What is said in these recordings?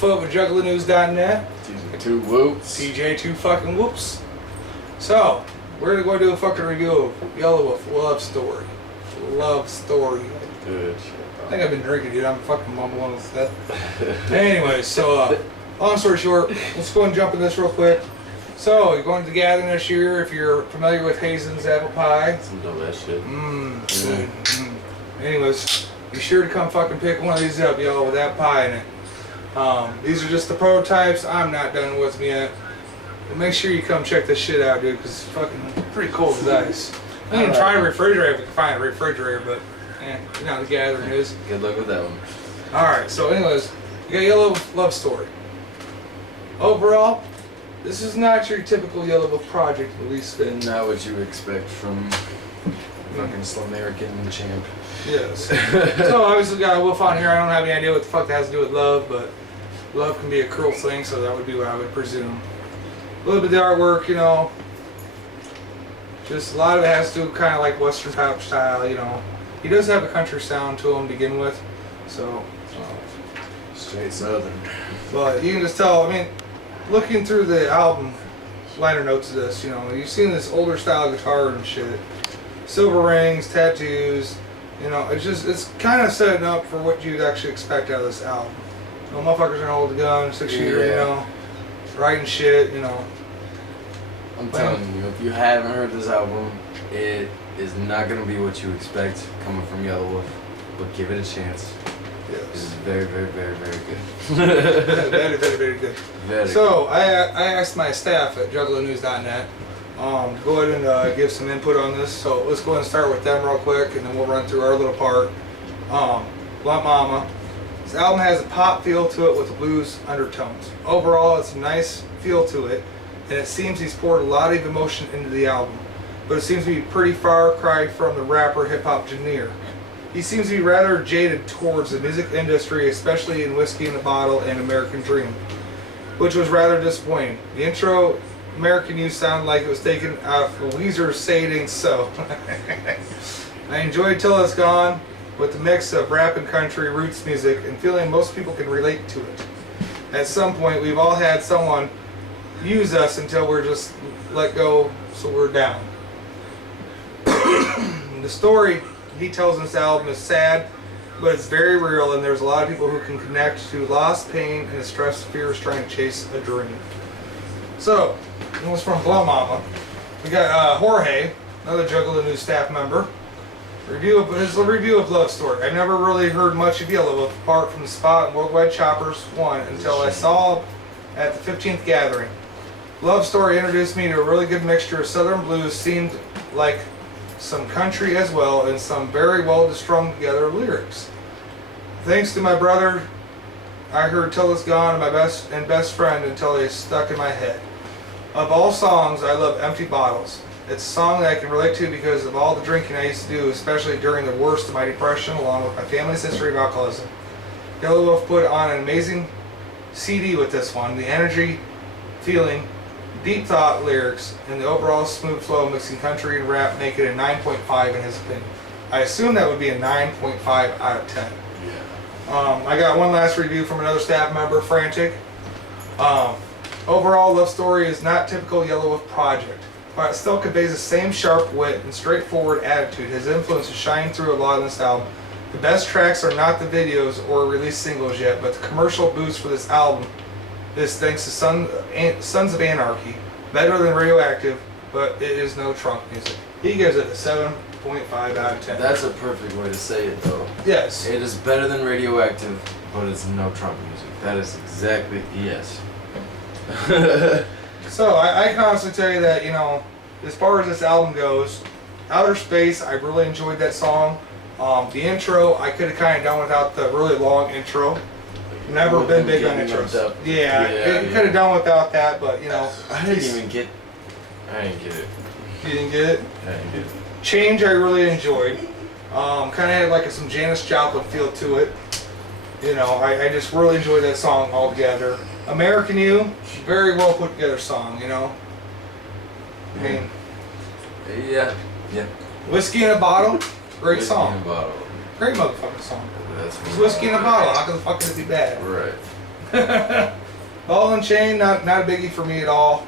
foot with jugglernews.net. TJ2 whoops. TJ2 fucking whoops. So, we're gonna go do a fucking review of Yelowolf Love Story. Love Story. Good shit, bro. I think I've been drinking, dude. I'm fucking mumbling with that. Anyways, so, long story short, let's go and jump in this real quick. So, you're going to the gathering this year. If you're familiar with Hazen's apple pie. Some dumbass shit. Anyways, be sure to come fucking pick one of these up, y'all, with that pie in it. These are just the prototypes. I'm not done with them yet. But make sure you come check this shit out, dude, because it's fucking pretty cold as ice. I didn't try to refrigerate if we can find a refrigerator, but you know how the gathering is. Good luck with that one. Alright, so anyways, you got Yelowolf Love Story. Overall, this is not your typical Yelowolf project release fit. Not what you expect from fucking Slamerican champ. Yes. So obviously got a wolf on here. I don't have any idea what the fuck that has to do with love, but love can be a cruel thing, so that would be what I would presume. A little bit of the artwork, you know. Just a lot of it has to do kind of like Western pop style, you know. He does have a country sound to him to begin with, so. Straight southern. But you can just tell, I mean, looking through the album liner notes of this, you know, you've seen this older style guitar and shit. Silver rings, tattoos, you know, it's kind of setting up for what you'd actually expect out of this album. You know, motherfuckers are gonna hold a gun, 6-shooter, you know, writing shit, you know. I'm telling you, if you haven't heard this album, it is not going to be what you expect coming from Yelawolf, but give it a chance. Yes. This is very, very, very, very good. Very, very, very good. Very so, I asked my staff at jugglernews.net to go ahead and give some input on this. So, let's go ahead and start with them real quick, and then we'll run through our little part. Blunt Mama. This album has a pop feel to it with blues undertones. Overall, it's a nice feel to it, and it seems he's poured a lot of emotion into the album, but it seems to be pretty far cry from the rapper hip-hop genre. He seems to be rather jaded towards the music industry, especially in Whiskey in a Bottle and American Dream, which was rather disappointing. The intro, American You, sounded like it was taken out of Weezer's Say It Ain't So. I enjoyed Till It's Gone, with the mix of rap and country roots music, and feeling most people can relate to it. At some point, we've all had someone use us until we're just let go, so we're down. The story he tells in this album is sad, but it's very real, and there's a lot of people who can connect to loss, pain, and stress, fears trying to chase a dream. So, it was from Blunt Mama. We got Jorge, another Juggler News staff member. His review of Love Story. I never really heard much of Yelowolf apart from the spot in Worldwide Choppers 1 until I saw at the 15th gathering. Love Story introduced me to a really good mixture of southern blues, seemed like some country as well, and some very well strung together lyrics. Thanks to my brother, I heard Till It's Gone and my best friend until they stuck in my head. Of all songs, I love Empty Bottles. It's a song that I can relate to because of all the drinking I used to do, especially during the worst of my depression, along with my family's history of alcoholism. Yelowolf put on an amazing CD with this one. The energy, feeling, deep thought lyrics, and the overall smooth flow mixing country and rap make it a 9.5 in his opinion. I assume that would be a 9.5 out of 10. Yeah. I got one last review from another staff member, Frantic. Overall, Love Story is not typical Yelowolf project, but it still conveys the same sharp wit and straightforward attitude. His influences shine through a lot in this album. The best tracks are not the videos or released singles yet, but the commercial boost for this album is thanks to Sons of Anarchy. Better than Radioactive, but it is no trunk music. He gives it a 7.5 out of 10. That's a perfect way to say it, though. Yes. It is better than Radioactive, but it's no Trump music. That is exactly, yes. So, I can honestly tell you that, you know, as far as this album goes, Outer Space, I really enjoyed that song. The intro, I could have kind of done without the really long intro. Never been big on intros. Yeah, you could have done without that, but, you know. I didn't get it. You didn't get it? I didn't get it. Change, I really enjoyed. Kind of had like some Janis Joplin feel to it. You know, I just really enjoyed that song altogether. American You, very well put together song, you know. I mean, yeah. Whiskey in a Bottle, great Whiskey song. in a Bottle. Great motherfucking song. That's It's Whiskey in a Bottle, how can the fuck could it be bad? Right. Ball and Chain, not a biggie for me at all.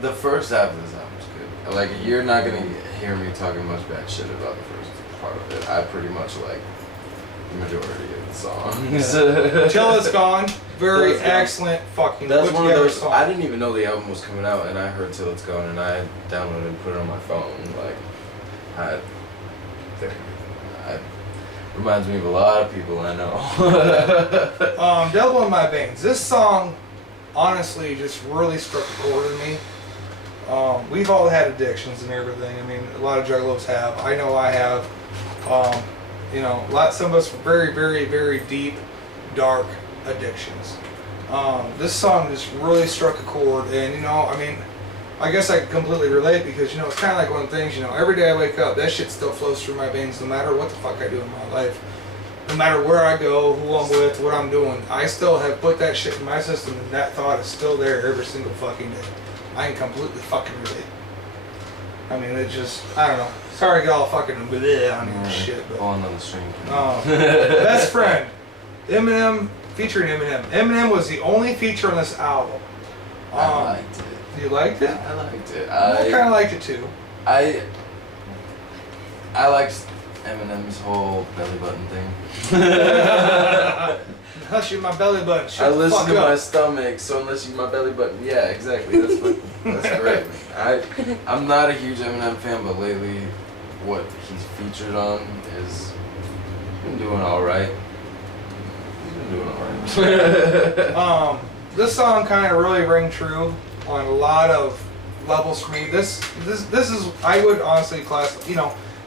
The first half of this album's good. Like, you're not gonna hear me talking much bad shit about the first part of it. I pretty much like the majority of the songs. Till It's Gone, very excellent fucking That's put one of together those. song. I didn't even know the album was coming out, and I heard Till It's Gone, and I downloaded it and put it on my phone. Like, reminds me of a lot of people I know. Devil in My Veins. This song, honestly, just really struck a chord in me. We've all had addictions and everything. I mean, a lot of juggalos have. I know I have. Some of us very, very, very deep, dark addictions. This song just really struck a chord, and I guess I can completely relate because it's kind of like one of the things. Every day I wake up, that shit still flows through my veins, no matter what the fuck I do in my life, no matter where I go, who I'm with, what I'm doing. I still have put that shit in my system, and that thought is still there every single fucking day. I can completely fucking relate. I mean, it just, I don't know. Sorry to get all fucking bleh on your shit, but. Falling on the string. Best Friend. Eminem, featuring Eminem. Eminem was the only feature on this album. I liked it. You liked it? I liked it. I kind of liked it too. I liked Eminem's whole belly button thing. Hush you, my belly button. Shut I the listen fuck to up. my stomach, so unless you my belly button, yeah, exactly. That's great. I'm not a huge Eminem fan, but lately, what he's featured on is been doing all right. He's been doing all right. This song kind of really rang true on a lot of levels for me. This is, I would honestly class, he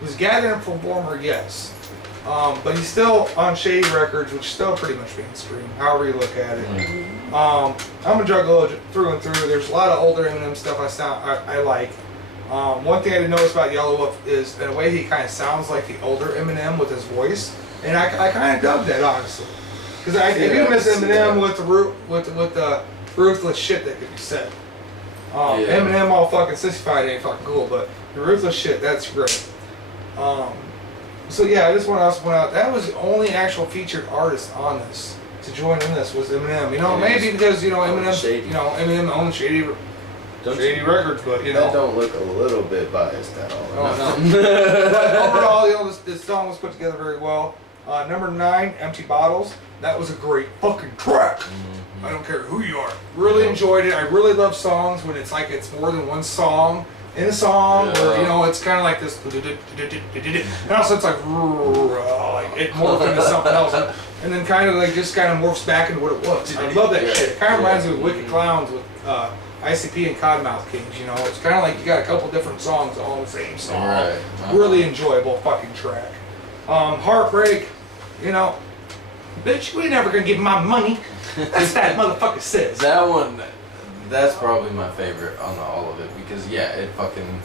was gathering performer, yes. But he's still on Shady Records, which is still pretty much mainstream, however you look at it. Mm-hmm. I'm a juggalo through and through. There's a lot of older Eminem stuff I like. One thing I did notice about Yelowolf is, in a way, he kind of sounds like the older Eminem with his voice, and I kind of dug that, honestly. Because I do miss Eminem with the ruthless shit that could be said. Eminem all fucking sissified ain't fucking cool, but the ruthless shit, that's great. So yeah, I just want to also point out that was the only actual featured artist on this to join in this was Eminem. Maybe because Eminem owns Shady Records, but That don't look a little bit biased at all. Oh no. But overall, this song was put together very well. Number 9, Empty Bottles. That was a great fucking track. I don't care who you are. Really enjoyed it. I really love songs when it's like it's more than one song in a song, or it's kind of like this, and also it's like it morphs into something else, and then kind of morphs back into what it was. I love that shit. It kind of reminds me of Wicked Clowns with ICP and Cottonmouth Kings. It's kind of like you got a couple different songs all in the same song. Right. Really enjoyable fucking track. Heartbreak, bitch, we never gonna give my money. That's that motherfucker says. That one, that's probably my favorite on all of it because it fucking.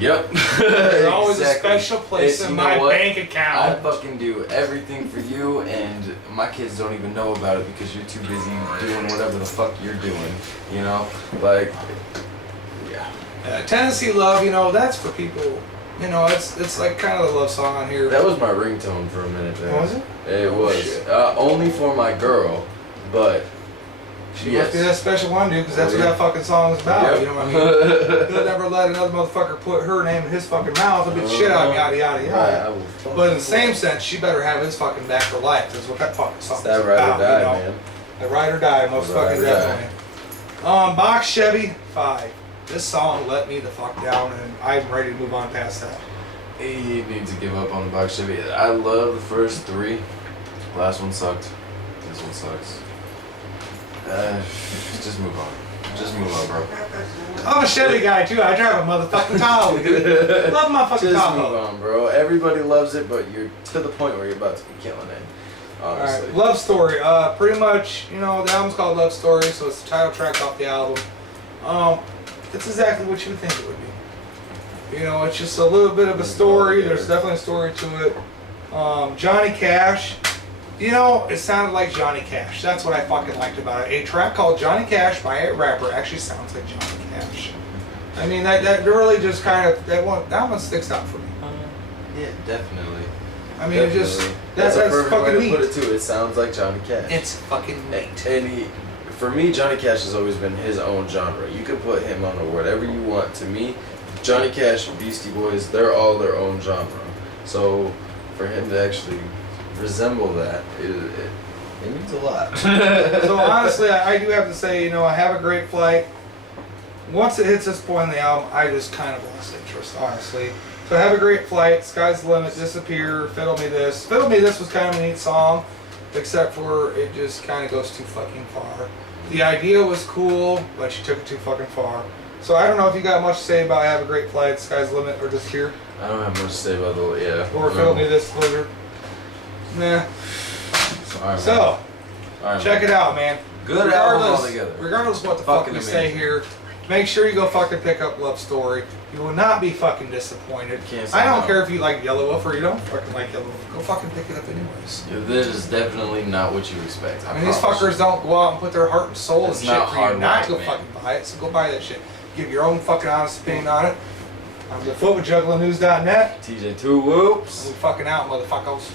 Yep. There's always exactly. a special place in my bank account. I fucking do everything for you, and my kids don't even know about it because you're too busy doing whatever the fuck you're doing. Tennessee Love, that's for people. It's like kind of the love song on here. That was my ringtone for a minute there. Was it? It was. Only for my girl, but. She must be that special one, dude, because that's what that fucking song is about. Yep. You know what I mean? He'll never let another motherfucker put her name in his fucking mouth and beat the shit out of him, yada, yada, yada. Right, but in the same sense, she better have his fucking back for life. That's what that fucking song is that about. ride or die, man. That ride or die, most fucking definitely. Box Chevy 5. This song let me the fuck down, and I'm ready to move on past that. He needs to give up on the box Chevy. I love the first 3. Last one sucked. This one sucks. Just move on. Just move on, bro. I'm a Chevy guy too. I drive a motherfucking Tahoe, dude. Love my fucking Just Tahoe. move on, bro. Everybody loves it, but you're to the point where you're about to be killing it. Honestly. Alright, Love Story. Pretty much, the album's called Love Story, so it's the title track off the album. It's exactly what you would think it would be. It's just a little bit of a story. There's definitely a story to it. Johnny Cash. It sounded like Johnny Cash. That's what I fucking liked about it. A track called Johnny Cash by a rapper actually sounds like Johnny Cash. I mean, that really just kind of, that one sticks out for me. Yeah, definitely. I mean, it just that's a perfect way fucking to neat. put it too. It sounds like Johnny Cash. It's fucking neat. And for me, Johnny Cash has always been his own genre. You can put him on whatever you want. To me, Johnny Cash and Beastie Boys, they're all their own genre. So for him to actually resemble that, it means a lot. So honestly, I do have to say, you know, I Have a Great Flight. Once it hits this point in the album, I just kind of lost interest, honestly. So Have a Great Flight, Sky's the Limit, Disappear, Fiddle Me This. Fiddle Me This was kind of a neat song, except for it just kind of goes too fucking far. The idea was cool, but she took it too fucking far. So I don't know if you got much to say about Have a Great Flight, Sky's the Limit, or Disappear. I don't have much to say about Or Fiddle Me This, Blizzard. Nah. Alright, So, check it out, man. Good album altogether. Regardless of what the fuck Fucking we say amazing. here, make sure you go fucking pick up Love Story. You will not be fucking disappointed. Can't say I don't no. care if you like Yelowolf or you don't fucking like Yelowolf. Go fucking pick it up anyways. This is definitely not what you expect. I mean, these fuckers don't go out and put their heart and soul It's and shit not for you hard not work, to go man. fucking buy it. So go buy that shit. Give your own fucking honest opinion on it. I'm the foot with juggling news.net. TJ2 Whoops. And we fucking out, motherfuckers.